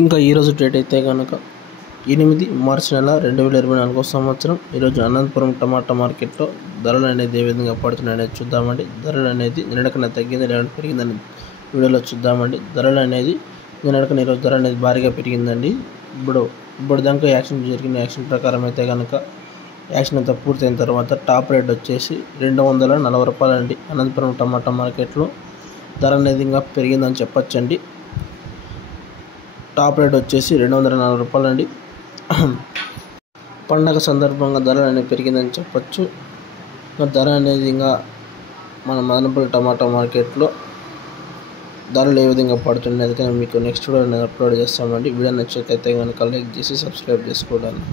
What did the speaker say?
ఇంకా ఈరోజు డేట్ అయితే కనుక 8 మార్చి నెల 2024 సంవత్సరం. ఈరోజు అనంతపురం టమాటా మార్కెట్లో ధరలు అనేది ఏ విధంగా పడుతున్నాయనేది చూద్దామండి. ధరలు అనేది నిన్నటికన్నా తగ్గింది లేదంటే పెరిగిందని వీడియోలో చూద్దామండి. ధరలు అనేది నిన్నటికన్నా ఈరోజు ధర అనేది భారీగా పెరిగిందండి. ఇప్పుడు దాకా యాక్షన్ జరిగిన యాక్షన్ ప్రకారం అయితే కనుక యాక్షన్ అంతా పూర్తయిన తర్వాత టాప్ రేట్ వచ్చేసి 240 రూపాయలు అండి. అనంతపురం టమాటా మార్కెట్లో ధర అనేది ఇంకా పెరిగిందని చెప్పొచ్చండి. టాప్ రేట్ వచ్చేసి 240 రూపాయలు అండి. పండగ సందర్భంగా ధర అనేది పెరిగిందని చెప్పొచ్చు. ధర అనేది ఇంకా మన మదనపల్లి టమాటా మార్కెట్లో ధరలు ఏ విధంగా పడుతున్నది కానీ మీకు నెక్స్ట్ వీడియో అనేది అప్లోడ్ చేస్తామండి. వీడియో నచ్చినట్లయితే కనుక లైక్ చేసి సబ్స్క్రైబ్ చేసుకోవడానికి.